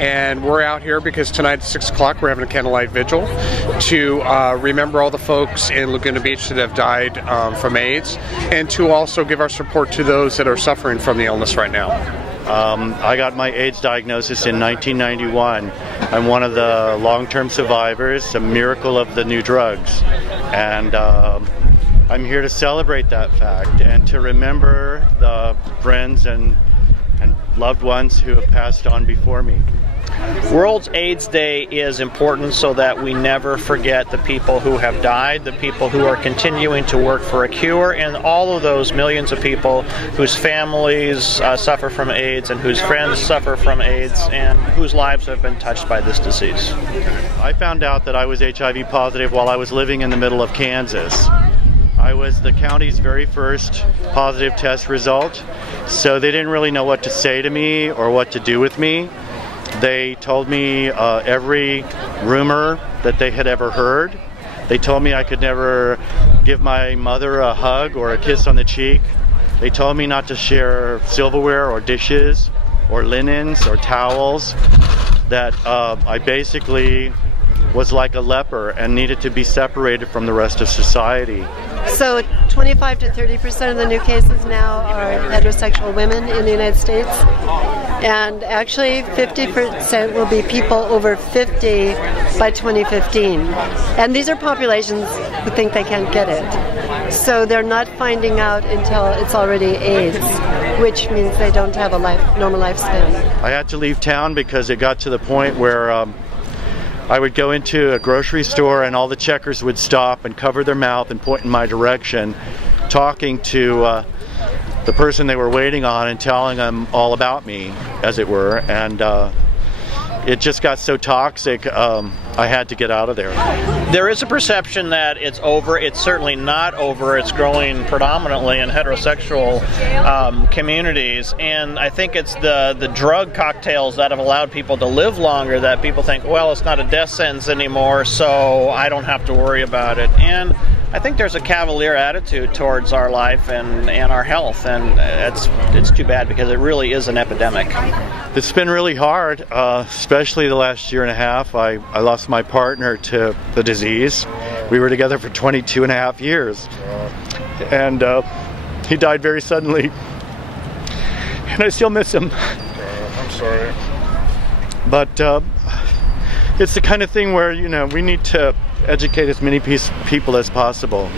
and we're out here because tonight at 6 o'clock we're having a candlelight vigil to remember all the folks in Laguna Beach that have died from AIDS, and to also give our support to those that are suffering from the illness right now. I got my AIDS diagnosis in 1991. I'm one of the long-term survivors, a miracle of the new drugs. And I'm here to celebrate that fact and to remember the friends and loved ones who have passed on before me. World AIDS Day is important so that we never forget the people who have died, the people who are continuing to work for a cure, and all of those millions of people whose families suffer from AIDS and whose friends suffer from AIDS and whose lives have been touched by this disease. I found out that I was HIV positive while I was living in the middle of Kansas. I was the county's very first positive test result, so they didn't really know what to say to me or what to do with me. They told me every rumor that they had ever heard. They told me I could never give my mother a hug or a kiss on the cheek. They told me not to share silverware or dishes or linens or towels, that I basically was like a leper and needed to be separated from the rest of society. So 25 to 30% of the new cases now are heterosexual women in the United States, and actually 50% will be people over 50 by 2015. And these are populations who think they can't get it. So they're not finding out until it's already AIDS, which means they don't have a normal lifespan. I had to leave town because it got to the point where I would go into a grocery store and all the checkers would stop and cover their mouth and point in my direction, talking to the person they were waiting on and telling them all about me, as it were. And it just got so toxic, I had to get out of there. There is a perception that it's over. It's certainly not over. It's growing predominantly in heterosexual communities, and I think it's the drug cocktails that have allowed people to live longer that people think, well, it's not a death sentence anymore, so I don't have to worry about it. And I think there's a cavalier attitude towards our life and our health, and it's too bad because it really is an epidemic. It's been really hard, especially the last year and a half. I lost my partner to the disease. We were together for 22 and a half years, and he died very suddenly, and I still miss him. I'm sorry. But it's the kind of thing where, you know, we need to educate as many people as possible.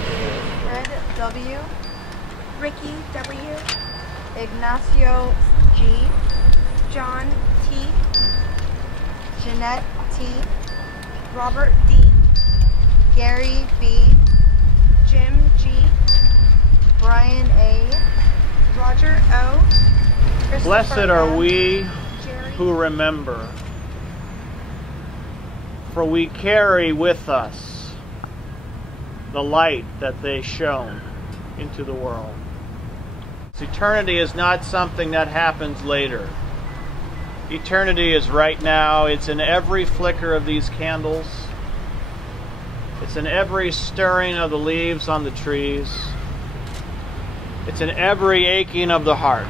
Fred W, Ricky W, Ignacio G, John T, Jeanette T, Robert D, Gary B, Jim G, Brian A, Roger O, Blessed are we Jerry, who remember, for we carry with us the light that they shone into the world. Eternity is not something that happens later. Eternity is right now. It's in every flicker of these candles. It's in every stirring of the leaves on the trees. It's in every aching of the heart.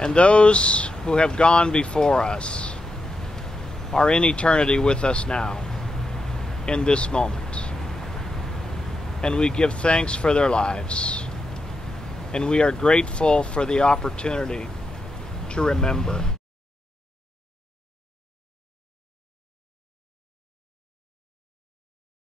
And those who have gone before us are in eternity with us now, in this moment. And we give thanks for their lives. And we are grateful for the opportunity to remember.